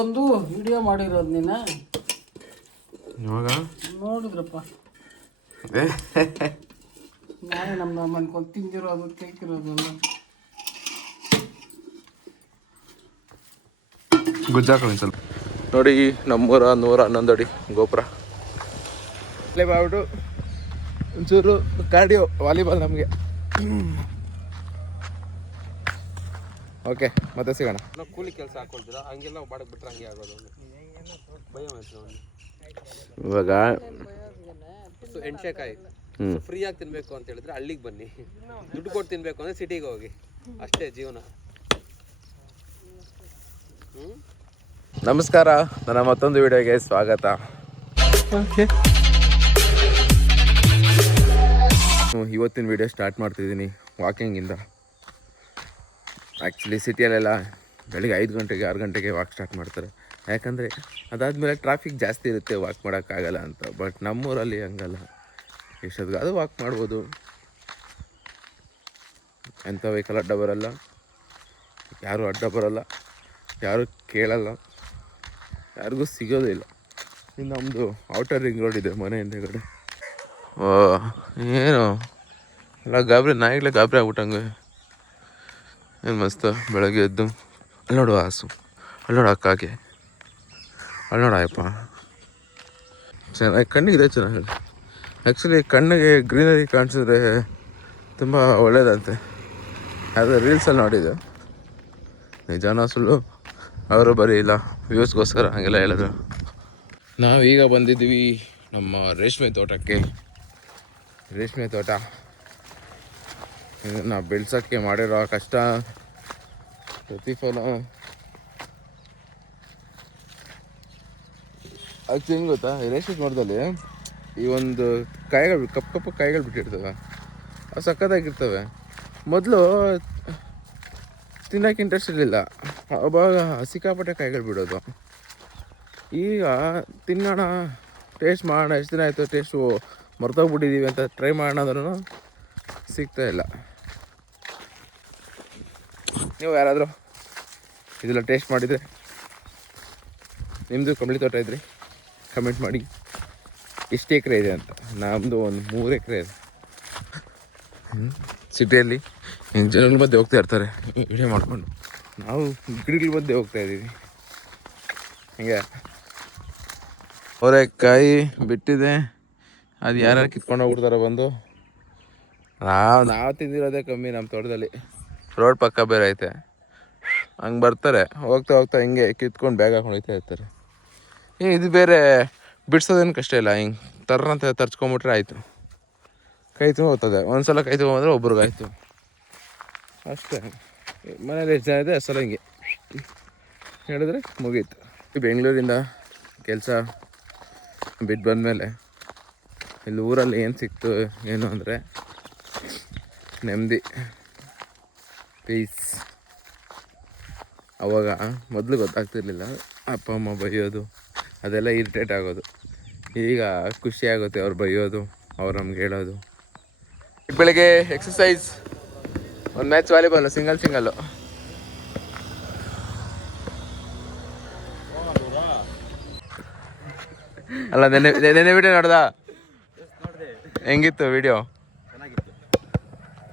ಒಂದು ವಿಡಿಯೋ ಮಾಡಿರೋದು ನೀನ ಇವಾಗ ನೋಡಿದ್ರಪ್ಪ. ನಾನೇ ನಮ್ಮ ಅನ್ಕೊಂಡು ತಿಂದಿರೋದು ಕೇಕಿರೋದೆಲ್ಲ ಗುಜ್ಜಾಕೊಳ್ಳಿ ಸ್ವಲ್ಪ ನೋಡಿ. ನಮ್ಮೂರ 111 ಅಡಿ ಗೋಪುರ ಅಲ್ಲೇ ಬಾಬಿಟ್ಟು ಒಂಚೂರು ಕಾರ್ಡಿಯೋ ವಾಲಿಬಾಲ್ ನಮಗೆ. ಓಕೆ, ಮತ್ತೆ ಸಿಗೋಣ. ನಾವು ಕೂಲಿ ಕೆಲಸ ಹಾಕೊಳ್ತೀರಾ ಹಂಗೆಲ್ಲ ಮಾಡಕ್ಕೆ ಬಿಟ್ರೆ ಹಂಗೆ ಆಗೋದು. ಭಯ ಇವಾಗ ಎಣ್ಸೆಕಾಯಿ ಫ್ರೀಯಾಗಿ ತಿನ್ನಬೇಕು ಅಂತ ಹೇಳಿದ್ರೆ ಹಳ್ಳಿಗೆ ಬನ್ನಿ, ದುಡ್ಡು ಕೊಟ್ಟು ತಿನ್ನಬೇಕು ಅಂದರೆ ಸಿಟಿಗೆ ಹೋಗಿ, ಅಷ್ಟೇ ಜೀವನ. ನಮಸ್ಕಾರ, ನನ್ನ ಮತ್ತೊಂದು ವಿಡಿಯೋಗೆ ಸ್ವಾಗತ. ಇವತ್ತಿನ ವಿಡಿಯೋ ಸ್ಟಾರ್ಟ್ ಮಾಡ್ತಿದ್ದೀನಿ ವಾಕಿಂಗಿಂದ. ಆ್ಯಕ್ಚುಲಿ ಸಿಟಿಯಲ್ಲೆಲ್ಲ ಬೆಳಿಗ್ಗೆ 5 ಗಂಟೆಗೆ 6 ಗಂಟೆಗೆ ವಾಕ್ ಸ್ಟಾರ್ಟ್ ಮಾಡ್ತಾರೆ, ಯಾಕಂದರೆ ಅದಾದಮೇಲೆ ಟ್ರಾಫಿಕ್ ಜಾಸ್ತಿ ಇರುತ್ತೆ, ವಾಕ್ ಮಾಡೋಕ್ಕಾಗಲ್ಲ ಅಂತ. ಬಟ್ ನಮ್ಮೂರಲ್ಲಿ ಹಂಗಲ್ಲ, ಎಷ್ಟೊತ್ತಿಗಾದರೂ ವಾಕ್ ಮಾಡ್ಬೋದು. ಎಂಥ ವೆಹಿಕಲ್ ಅಡ್ಡ ಬರಲ್ಲ, ಯಾರೂ ಅಡ್ಡ ಬರಲ್ಲ, ಯಾರೂ ಕೇಳಲ್ಲ, ಯಾರಿಗೂ ಸಿಗೋದೇ ಇಲ್ಲ. ಇನ್ನು ನಮ್ಮದು ಔಟರ್ ರಿಂಗ್ ರೋಡ್ ಇದೆ ಮನೆ ಹಿಂದೆಗಡೆ. ಓ ಏನು ಎಲ್ಲ ಗಾಬರಿ, ನಾಯಿಗಳೇ ಗಾಬರಿ ಆಗ್ಬಿಟ್ಟಂಗೆ. ಏನು ಮಸ್ತು ಬೆಳಗ್ಗೆ ಎದ್ದು ಅಲ್ಲೋಡು ಹಸು, ಅಲ್ಲೋಡು ಅಕ್ಕಾಗೆ, ಅಲ್ಲೋಡ ಅಯ್ಯಪ್ಪ. ಚೆನ್ನಾಗಿ ಕಣ್ಣಿಗಿದೆ, ಚೆನ್ನಾಗಿದೆ. ಆ್ಯಕ್ಚುಲಿ ಕಣ್ಣಿಗೆ ಗ್ರೀನರಿ ಕಾಣಿಸಿದ್ರೆ ತುಂಬ ಒಳ್ಳೇದಂತೆ. ಅದು ರೀಲ್ಸಲ್ಲಿ ನೋಡಿದ್ದು, ನಿಜಾನ ಸುಳ್ಳು ಅವರು ಬರೀ ಇಲ್ಲ ವ್ಯೂಸ್ಗೋಸ್ಕರ ಹಂಗೆಲ್ಲ ಹೇಳಿದ್ರು. ನಾವೀಗ ಬಂದಿದ್ದೀವಿ ನಮ್ಮ ರೇಷ್ಮೆ ತೋಟಕ್ಕೆ. ರೇಷ್ಮೆ ತೋಟ ಇದನ್ನು ಬೆಳ್ಸೋಕ್ಕೆ ಮಾಡಿರೋ ಕಷ್ಟ ಪ್ರತಿಫಲ ಅದು ಹೆಂಗೆ ಗೊತ್ತಾ? ರೇಷ್ಮೆ ತೋಟದಲ್ಲಿ ಈ ಒಂದು ಕಾಯಿಗಳು, ಕಪ್ಪು ಕಾಯಿಗಳು ಬಿಟ್ಟಿರ್ತವೆ, ಅವು ಸಕ್ಕತ್ತಾಗಿರ್ತವೆ. ಮೊದಲು ತಿನ್ನೋಕೆ ಇಂಟ್ರೆಸ್ಟ್ ಇರಲಿಲ್ಲ, ಅವಾಗ ಸಿಕ್ಕಾಪಟ್ಟೆ ಕಾಯಿಗಳು ಬಿಡೋದು. ಈಗ ತಿನ್ನೋಣ, ಟೇಸ್ಟ್ ಮಾಡೋಣ, ಎಷ್ಟು ದಿನ ಆಯಿತು ಟೇಸ್ಟು ಮರ್ತೋಗ್ಬಿಟ್ಟಿದ್ದೀವಿ ಅಂತ ಟ್ರೈ ಮಾಡೋಣ ಅಂದ್ರೂ ಸಿಗ್ತಾಯಿಲ್ಲ. ನೀವು ಯಾರಾದರೂ ಇದೆಲ್ಲ ಟೇಸ್ಟ್ ಮಾಡಿದರೆ, ನಿಮ್ಮದು ಕಂಬಳಿ ತೋಟ ಇದ್ರಿ ಕಮೆಂಟ್ ಮಾಡಿ ಎಷ್ಟು ಎಕರೆ ಇದೆ ಅಂತ. ನಮ್ಮದು ಒಂದು 3 ಎಕರೆ ಇದೆ. ಸಿಟಿಯಲ್ಲಿ ಜನಗಳ ಮಧ್ಯೆ ಹೋಗ್ತಾ ಇರ್ತಾರೆ ವಿಡಿಯೋ ಮಾಡಿಕೊಂಡು, ನಾವು ಗಿಡಗಳ ಮಧ್ಯೆ ಹೋಗ್ತಾ ಇದ್ದೀವಿ. ಹಂಗೆ ಅವರೆಕಾಯಿ ಬಿಟ್ಟಿದೆ, ಅದು ಯಾರ್ಯಾರು ಕಿತ್ಕೊಂಡು ಹೋಗ್ಬಿಡ್ತಾರೆ ಬಂದು. ನಾವು ತಿಂದಿರೋದೇ ಕಮ್ಮಿ ನಮ್ಮ ತೋಟದಲ್ಲಿ. ರೋಡ್ ಪಕ್ಕ ಬೇರೆ ಐತೆ, ಹಂಗೆ ಬರ್ತಾರೆ, ಹೋಗ್ತಾ ಹೋಗ್ತಾ ಹಿಂಗೆ ಕಿತ್ಕೊಂಡು ಬ್ಯಾಗ್ ಹಾಕೊಂಡು ಹೋಗ್ತಾ ಇರ್ತಾರೆ. ಇದು ಬೇರೆ ಬಿಡ್ಸೋದೇನು ಕಷ್ಟ ಇಲ್ಲ, ಹಿಂಗೆ ತರ್ರಂತ ತರ್ಚ್ಕೊಂಬಿಟ್ರೆ ಆಯಿತು, ಕೈ ತುಂಬ ಹೋಗ್ತದೆ. ಒಂದು ಸಲ ಕೈ ತೊಗೊಂಡ್ರೆ ಒಬ್ರಿಗಾಯ್ತು ಅಷ್ಟೇ. ಮನೇಲಿ ಎಷ್ಟು ಜನ ಇದೆ ಅಷ್ಟು ಸಲ ಹಿಂಗೆ ಹೇಳಿದ್ರೆ ಮುಗೀತು. ಬೆಂಗಳೂರಿಂದ ಕೆಲಸ ಬಿಟ್ಟು ಬಂದಮೇಲೆ ಇಲ್ಲಿ ಊರಲ್ಲಿ ಏನು ಸಿಕ್ತು ಏನು ಅಂದರೆ ನೆಮ್ಮದಿ, ಪೀಸ್. ಅವಾಗ ಮೊದಲು ಗೊತ್ತಾಗ್ತಿರ್ಲಿಲ್ಲ, ಅಪ್ಪ ಅಮ್ಮ ಬೈಯೋದು ಅದೆಲ್ಲ ಇರಿಟೇಟ್ ಆಗೋದು. ಈಗ ಖುಷಿ ಆಗುತ್ತೆ ಅವ್ರು ಬೈಯೋದು, ಅವ್ರು ನಮ್ಗೆ ಹೇಳೋದು. ಬೆಳಗ್ಗೆ ಎಕ್ಸಸೈಸ್, ಒಂದು ಮ್ಯಾಚ್ ವಾಲಿಬಾಲ್ ಸಿಂಗಲ್ಲು. ಅಲ್ಲ ನೆನ್ನೆ ವಿಡಿಯೋ ನೋಡ್ದ? ಹೆಂಗಿತ್ತು ವಿಡಿಯೋ?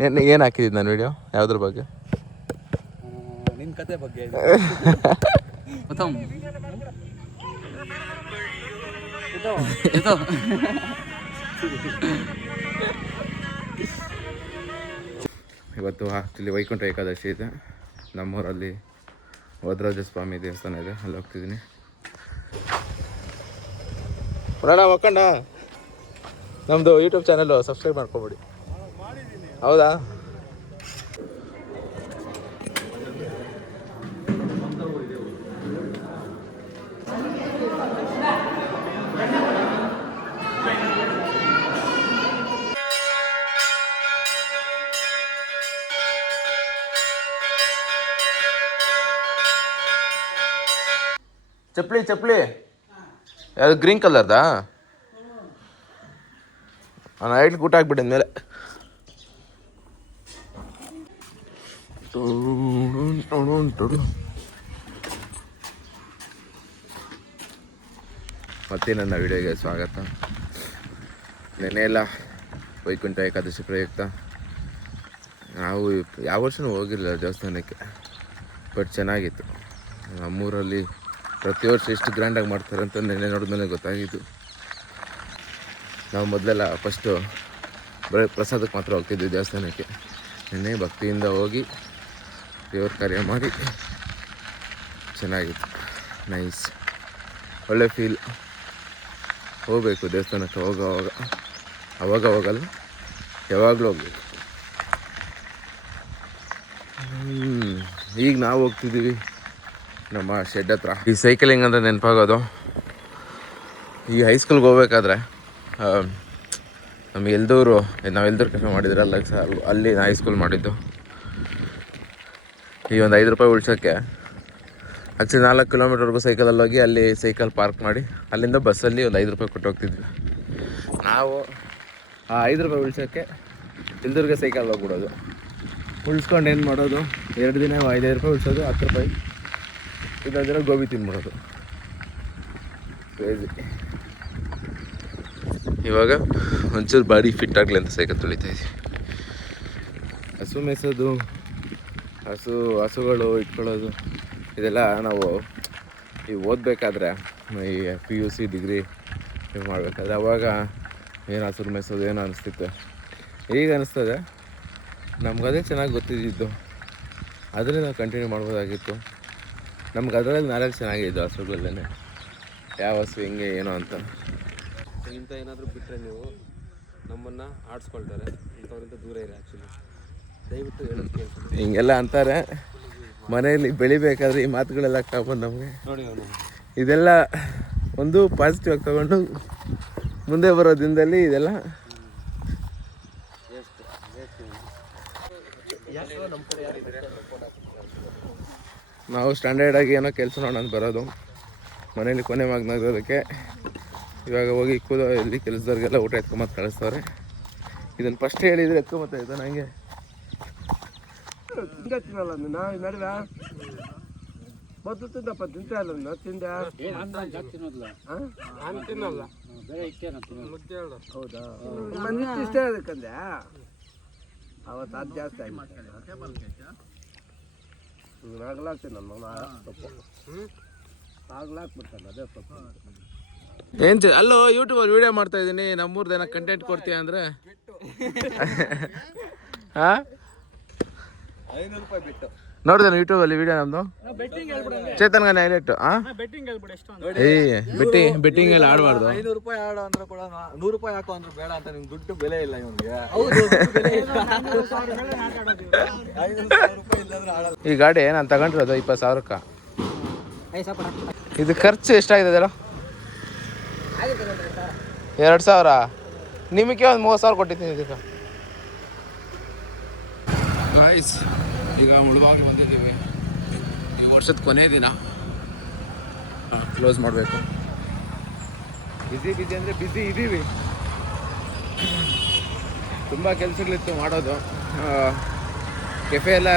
ಏನು ಹಾಕಿದ್ದು ನಾನು ವಿಡಿಯೋ? ಯಾವುದ್ರ ಬಗ್ಗೆ? ನಿನ್ನ ಕತೆ ಬಗ್ಗೆ. ಇವತ್ತು ಆ್ಯಕ್ಚುಲಿ ವೈಕುಂಠ ಏಕಾದಶಿ ಇದೆ. ನಮ್ಮೂರಲ್ಲಿ ವರದರಾಜ ಸ್ವಾಮಿ ದೇವಸ್ಥಾನ ಇದೆ, ಅಲ್ಲಿ ಹೋಗ್ತಿದ್ದೀನಿ. ಬರೋಣ ಮಕ್ಕಂಡ. ನಮ್ಮದು ಯೂಟ್ಯೂಬ್ ಚಾನಲ್ಲು ಸಬ್ಸ್ಕ್ರೈಬ್ ಮಾಡ್ಕೊಬಿಡಿ. ಹೌದಾ? ಚಪ್ಪಲಿ ಯಾವುದು ಗ್ರೀನ್ ಕಲರ್ದಾ? ನಾನು ಐಟ್ಲಿ ಕೂಟ ಹಾಕ್ಬಿಟ್ಟಿದ ಮೇಲೆ. ಮತ್ತೆ ನನ್ನ ವಿಡಿಯೋಗೆ ಸ್ವಾಗತ. ನೆನ್ನೆ ಎಲ್ಲ ವೈಕುಂಠ ಏಕಾದಶಿ ಪ್ರಯುಕ್ತ ನಾವು ಯಾವ ವರ್ಷವೂ ಹೋಗಿರಲಿಲ್ಲ ದೇವಸ್ಥಾನಕ್ಕೆ, ಬಟ್ ಚೆನ್ನಾಗಿತ್ತು. ನಮ್ಮೂರಲ್ಲಿ ಪ್ರತಿ ವರ್ಷ ಎಷ್ಟು ಗ್ರ್ಯಾಂಡಾಗಿ ಮಾಡ್ತಾರೆ ಅಂತ ನೆನ್ನೆ ನೋಡಿದ್ಮೇಲೆ ಗೊತ್ತಾಗಿತ್ತು. ನಾವು ಮೊದಲೆಲ್ಲ ಫಸ್ಟು ಬರೀ ಪ್ರಸಾದಕ್ಕೆ ಮಾತ್ರ ಹೋಗ್ತಿದ್ವಿ ದೇವಸ್ಥಾನಕ್ಕೆ. ನೆನ್ನೆ ಭಕ್ತಿಯಿಂದ ಹೋಗಿ ದೇವ್ರ ಕಾರ್ಯ ಮಾಡಿ ಚೆನ್ನಾಗಿತ್ತು. ನೈಸ್, ಒಳ್ಳೆ ಫೀಲ್. ಹೋಗಬೇಕು ದೇವಸ್ಥಾನಕ್ಕೆ ಅವಾಗ ಹೋಗಲ್ಲ, ಯಾವಾಗಲೂ ಹೋಗ್ಬೇಕು. ಈಗ ನಾವು ಹೋಗ್ತಿದ್ದೀವಿ ನಮ್ಮ ಶೆಡ್ ಹತ್ರ. ಈ ಸೈಕಲಿಂಗ್ ಅಂದರೆ ನೆನಪಾಗೋದು, ಈ ಹೈಸ್ಕೂಲ್ಗೆ ಹೋಗ್ಬೇಕಾದ್ರೆ ನಮ್ಮ ಎಲ್ದೂರು ಕೆಲಸ ಮಾಡಿದ್ರಲ್ಲ ಅಲ್ಲಿ ನಾ ಹೈಸ್ಕೂಲ್ ಮಾಡಿದ್ದು. ಈ ಒಂದು 5 ರೂಪಾಯಿ ಉಳ್ಸೋಕ್ಕೆ ಆ್ಯಕ್ಚುಲಿ 4 ಕಿಲೋಮೀಟರ್ವರೆಗೂ ಸೈಕಲಲ್ಲಿ ಹೋಗಿ ಅಲ್ಲಿ ಸೈಕಲ್ ಪಾರ್ಕ್ ಮಾಡಿ ಅಲ್ಲಿಂದ ಬಸ್ಸಲ್ಲಿ ಒಂದು 5 ರೂಪಾಯಿ ಕೊಟ್ಟು ಹೋಗ್ತಿದ್ವಿ. ನಾವು ಆ 5 ರೂಪಾಯಿ ಉಳ್ಸೋಕ್ಕೆ ಎಲ್ದೂರಿಗೆ ಸೈಕಲ್ ಹೋಗ್ಬಿಡೋದು. ಉಳಿಸ್ಕೊಂಡು ಏನು ಮಾಡೋದು, 2 ದಿನ 5 ರೂಪಾಯಿ ಉಳಿಸೋದು, 10 ರೂಪಾಯಿ. ಇನ್ನೊಂದು ದಿನ ಗೋಬಿ ತಿನ್ಬಿಡೋದು. ಕ್ರೇಜಿ. ಇವಾಗ ಒಂಚೂರು ಬಾಡಿ ಫಿಟ್ ಆಗಲಿ ಅಂತ ಸೈಕಲ್ ತುಳಿತಾಯಿದ್ವಿ. ಹಸು ಮೇಯಿಸೋದು, ಹಸುಗಳು ಇಟ್ಕೊಳ್ಳೋದು, ಇದೆಲ್ಲ ನಾವು ಈ ಓದಬೇಕಾದ್ರೆ ಈ PUC ಡಿಗ್ರಿ ಮಾಡಬೇಕಾದ್ರೆ ಅವಾಗ ಏನು ಹಸುರು ಮೇಯಿಸೋದು ಏನೋ ಅನಿಸ್ತಿತ್ತು. ಈಗ ಅನಿಸ್ತದೆ ನಮ್ಗದೇ ಚೆನ್ನಾಗಿ ಗೊತ್ತಿದ್ದು, ಅದರಲ್ಲಿ ನಾವು ಕಂಟಿನ್ಯೂ ಮಾಡ್ಬೋದಾಗಿತ್ತು. ನಮ್ಗೆ ಅದರಲ್ಲಿ ನಾಲೆಡ್ಜ್ ಚೆನ್ನಾಗಿದ್ದು ಹಸುಗಳಲ್ಲೇ, ಯಾವ ಹಸು ಹೆಂಗೆ ಏನೋ ಅಂತ. ಇಂಥ ಏನಾದರೂ ಬಿಟ್ಟರೆ ನೀವು ನಮ್ಮನ್ನು ಆಡಿಸ್ಕೊಳ್ತಾರೆ, ಇಂಥವ್ರಿಂದ ದೂರ ಇರಿ. ಆ್ಯಕ್ಚುಲಿ ದಯವಿಟ್ಟು ಹೇಳೋದು ಕೇಳ್ತೀನಿ. ಹಿಂಗೆಲ್ಲ ಅಂತಾರೆ ಮನೆಯಲ್ಲಿ ಬೆಳಿಬೇಕಾದ್ರೆ ಈ ಮಾತುಗಳೆಲ್ಲ ತಗೊಂಡು ನಮಗೆ ನೋಡಿ, ಇದೆಲ್ಲ ಒಂದು ಪಾಸಿಟಿವ್ ಆಗಿ ತಗೊಂಡು ಮುಂದೆ ಬರೋ ದಿನದಲ್ಲಿ ಇದೆಲ್ಲ ನಾವು ಸ್ಟ್ಯಾಂಡರ್ಡಾಗಿ ಏನೋ ಕೆಲಸ ನೋಡೋಣ ಅಂತ ಬರೋದು, ಮನೇಲಿ ಕೊನೆ ಮಾಗ್ನಾಗೋದಕ್ಕೆ. ಇವಾಗ ಹೋಗಿ ಇಲ್ಲಿ ಕೆಲಸದವ್ರಿಗೆಲ್ಲ ಊಟ ಎತ್ಕೊಂಬತ್ತು ಕಳಿಸ್ತವ್ರೆ. ಇದನ್ನು ಫಸ್ಟ್ ಹೇಳಿದರೆ ಎತ್ಕೊಂಬತ್ತಾಯ್ತು ನನಗೆ. ತಿನ್ನಲ್ಲ ನಡುವೆ ಮೊದಲು ತಿಂದಪ್ಪ, ತಿಂತ ಇಲ್ಲ ತಿಂದ ತಿನ್ನಲ್ಲ. ಹೌದಾ, ಇಷ್ಟೇ ಅದಕ್ಕಂದೆ ಅವತ್ತು ಅದು ಜಾಸ್ತಿ ಆಗಿತ್ತು. ಆಗ್ಲಾಗ್ತೀನಿ ನಾನು ತಪ್ಪು ಆಗ್ಲಾಕ್ಬಿಡ್ತಾನೆ, ಅದೇ ತಪ್ಪು. ಏನು ಅಲ್ಲೋ ಯೂಟ್ಯೂಬಲ್ಲಿ ವೀಡಿಯೋ ಮಾಡ್ತಾ ಇದ್ದೀನಿ, ನಮ್ಮೂರ್ದು ಏನೋ ಕಂಟೆಂಟ್ ಕೊಡ್ತೀಯ ಅಂದರೆ ಹಾಂ 500 ರೂಪಾಯಿ ಬಿಟ್ಟು ನೋಡಿದೆ ಯೂಟ್ಯೂಬಲ್ಲಿ ವೀಡಿಯೋ ನಮ್ಮದು ಚೇತನ್ಗನ ಹೈಲೈಟ್. ಬೆಟ್ಟಿಂಗ್ ಎಲ್ಲ ಆಡಬಾರ್ದು. 500 ರೂಪಾಯಿ ಆಡೋ ಅಂದ್ರೆ ಕೂಡ 100 ರೂಪಾಯಿ ಹಾಕೋ ಅಂದ್ರೆ ಬೇಡ ಅಂತ ನಿಮ್ಗೆ ದುಡ್ಡು ಬೆಲೆ ಇಲ್ಲ ಇವನಿಗೆ. ಈ ಗಾಡಿ ನಾನು ತಗೊಂಡಿರೋದು 20,000ಕ್ಕೆ. ಇದು ಖರ್ಚು ಎಷ್ಟಾಗಿದೆ ಅಲ್ಲ? 2,000. ನಿಮಗೆ ಒಂದು 30,000 ಕೊಟ್ಟಿದ್ದೀನಿ ಇದಕ್ಕೆ. ಗಾಯ್ಸ್, ಈಗ ಮುಳುಬಾಗಿಲು ಬಂದಿದ್ದೀವಿ. ಈ ವರ್ಷದ ಕೊನೆ ದಿನ ಕ್ಲೋಸ್ ಮಾಡಬೇಕು. ಬಿಸಿ ಅಂದರೆ ಬಿಸಿ ಇದ್ದೀವಿ. ತುಂಬ ಕೆಲಸಗಳಿತ್ತು ಮಾಡೋದು. ಕೆಫೆ ಎಲ್ಲ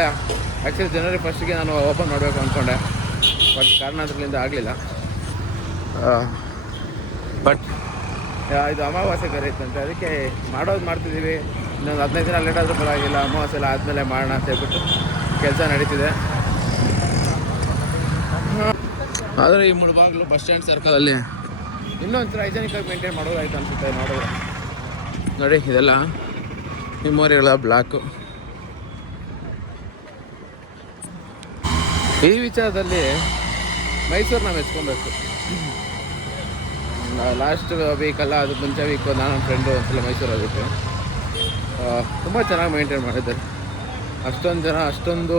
ಆ್ಯಕ್ಚುಲಿ ಜನವರಿ 1ಗೆ ನಾನು ಓಪನ್ ಮಾಡಬೇಕು ಅಂದ್ಕೊಂಡೆ, ಬಟ್ ಕಾರಣಾಂತರಗಳಿಂದ ಆಗಲಿಲ್ಲ. ಬಟ್ ಇದು ಅಮಾವಾಸ್ಯೆ ಬೇರೆ ಇತ್ತಂತೆ, ಅದಕ್ಕೆ ಮಾಡ್ತಿದ್ದೀವಿ. ಇನ್ನೊಂದು 15 ದಿನ ಲೇಟ್ ಆದರೂ ಪರವಾಗಿಲ್ಲ, ಅಮಾವಾಸ್ಯೆ ಎಲ್ಲ ಆದಮೇಲೆ ಮಾಡೋಣ ಅಂತ ಹೇಳ್ಬಿಟ್ಟು ಕೆಲಸ ನಡೀತಿದೆ. ಆದರೆ ಈ ಮುಳುಬಾಗಿಲು ಬಸ್ ಸ್ಟ್ಯಾಂಡ್ ಸರ್ಕಲಲ್ಲಿ ಇನ್ನೊಂದು ಹೈಜೆನಿಕಾಗಿ ಮೇಂಟೈನ್ ಮಾಡೋದಾಯ್ತು ಅನಿಸುತ್ತೆ. ನೋಡಿದ್ರೆ ನೋಡಿ, ಇದೆಲ್ಲ ಮೆಮೋರಿಗಳ ಬ್ಲಾಕು. ಈ ವಿಚಾರದಲ್ಲಿ ಮೈಸೂರನ್ನ ಮೆಚ್ಕೊಬೇಕು. ಲಾಸ್ಟ್ ವೀಕಲ್ಲ, ಅದು ಮುಂಚೆ ವೀಕು ನಾನು ನನ್ನ ಫ್ರೆಂಡು ಒಂದ್ಸಲ ಮೈಸೂರಾಗಿತ್ತು. ತುಂಬ ಚೆನ್ನಾಗಿ ಮೇಂಟೈನ್ ಮಾಡಿದ್ದಾರೆ. ಅಷ್ಟೊಂದು ಜನ, ಅಷ್ಟೊಂದು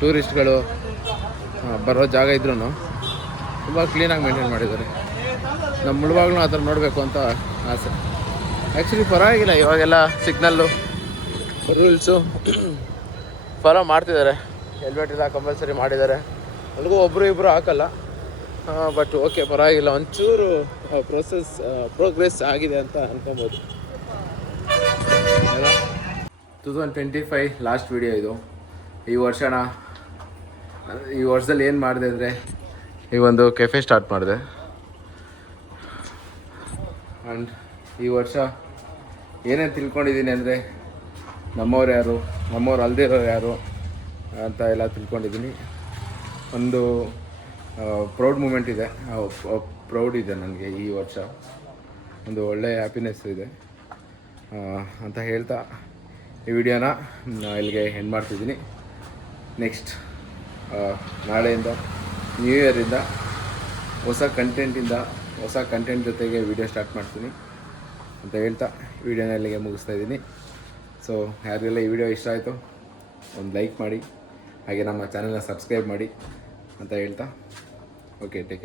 ಟೂರಿಸ್ಟ್ಗಳು ಬರೋ ಜಾಗ ಇದ್ರೂ ತುಂಬ ಕ್ಲೀನಾಗಿ ಮೇಂಟೈನ್ ಮಾಡಿದ್ದಾರೆ. ನಮ್ಮ ಮುಳುಬಾಗ್ಲೂ ಆ ಥರ ನೋಡಬೇಕು ಅಂತ ಆಸೆ. ಆ್ಯಕ್ಚುಲಿ ಪರವಾಗಿಲ್ಲ, ಇವಾಗೆಲ್ಲ ಸಿಗ್ನಲ್ಲು ರೂಲ್ಸು ಫಾಲೋ ಮಾಡ್ತಿದ್ದಾರೆ. ಹೆಲ್ಮೆಟ್ ಎಲ್ಲ ಕಂಪಲ್ಸರಿ ಮಾಡಿದ್ದಾರೆ. ಅಲ್ಲಿಗೂ ಒಬ್ಬರು ಇಬ್ಬರು ಹಾಕಲ್ಲ, ಬಟ್ ಓಕೆ, ಪರವಾಗಿಲ್ಲ. ಒಂಚೂರು ಪ್ರೋಗ್ರೆಸ್ ಆಗಿದೆ ಅಂತ ಅನ್ಕೊಬೋದು. 2025 ಲಾಸ್ಟ್ ವಿಡಿಯೋ ಇದು. ಈ ವರ್ಷದಲ್ಲಿ ಏನು ಮಾಡಿದೆ ಅಂದರೆ ಈ ಒಂದು ಕೆಫೆ ಸ್ಟಾರ್ಟ್ ಮಾಡಿದೆ. ಆ್ಯಂಡ್ ಈ ವರ್ಷ ಏನೇನು ತಿಳ್ಕೊಂಡಿದ್ದೀನಿ ಅಂದರೆ ನಮ್ಮವ್ರು ಯಾರು, ನಮ್ಮವ್ರು ಅಲ್ಲದೇ ಇರೋರು ಯಾರು ಅಂತ ಎಲ್ಲ ತಿಳ್ಕೊಂಡಿದ್ದೀನಿ. ಒಂದು ಪ್ರೌಡ್ ಮೂಮೆಂಟ್ ಇದೆ, ಪ್ರೌಡ್ ಇದೆ ನನಗೆ ಈ ವರ್ಷ. ಒಂದು ಒಳ್ಳೆಯ ಹ್ಯಾಪಿನೆಸ್ ಇದೆ ಅಂತ ಹೇಳ್ತಾ ಈ ವಿಡಿಯೋನ ಇಲ್ಲಿಗೆ ಎಂಡ್ ಮಾಡ್ತಿದ್ದೀನಿ. ನೆಕ್ಸ್ಟ್ ನಾಳೆಯಿಂದ ನ್ಯೂ ಇಯರಿಂದ ಹೊಸ ಕಂಟೆಂಟ್ ಜೊತೆಗೆ ವಿಡಿಯೋ ಸ್ಟಾರ್ಟ್ ಮಾಡ್ತೀನಿ ಅಂತ ಹೇಳ್ತಾ ವಿಡಿಯೋನ ಇಲ್ಲಿಗೆ ಮುಗಿಸ್ತಾ ಇದ್ದೀನಿ. ಸೊ ಯಾರಿಗೆಲ್ಲ ಈ ವಿಡಿಯೋ ಇಷ್ಟ ಆಯಿತು ಒಂದು ಲೈಕ್ ಮಾಡಿ, ಹಾಗೆ ನಮ್ಮ ಚಾನಲ್ನ ಸಬ್ಸ್ಕ್ರೈಬ್ ಮಾಡಿ ಅಂತ ಹೇಳ್ತಾ ಓಕೆ, ಟೇಕ್ ಕೇರ್.